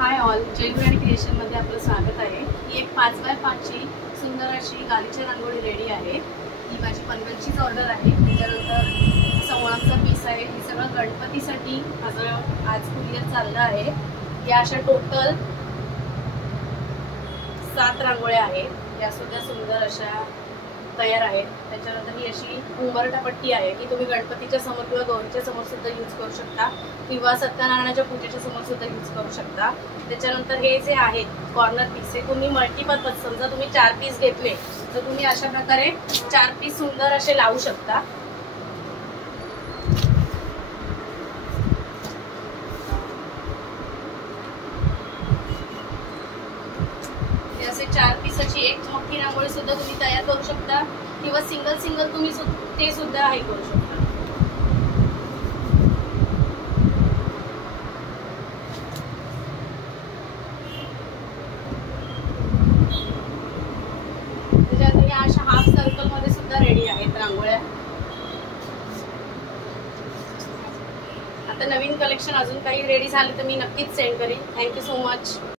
Hi all, जयगुराणी क्रिएशनमध्ये आपलं स्वागत आहे। ही एक 5x5 ची सुंदर अशी गालीची रांगोळी रेडी आहे। ही माझी पनवेलचीच ऑर्डर आहे। त्याच्यानंतर सवणाचा पीस आहे। हे सगळं गणपतीसाठी माझं आज कुरिअर चाललं आहे। या अशा टोटल 7 रांगोळ्या आहेत। या सुद्धा सुंदर अशा तयार आहेत। त्याच्यानंतर ही अशी उंबरठा पट्टी आहे की तुम्ही गणपतीच्या समोर किंवा गौरीच्या समोर सुद्धा यूज करू शकता किंवा सत्यनारायणाच्या पूजेच्या समोर सुद्धा यूज करू शकता। त्याच्यानंतर हे जे आहेत कॉर्नर पीस हे तुम्ही मल्टीपर्पज, समजा तुम्ही 4 पीस घेतले तर तुम्ही अशा प्रकारे 4 पीस सुंदर असे लावू शकता। असे 4 पीसाची एक मोठी रांगोळी सुद्धा तुम्ही तयार करू शकता किंवा सिंगल तुम्ही ते सुद्धा हे करू शकता। त्याच्यात या अशा हाफ सर्कल मध्ये सुद्धा रेडी आहेत रांगोळ्या। आता नवीन कलेक्शन अजून काही रेडी झाले तर मी नक्कीच सेंड करेन। Thank you so much.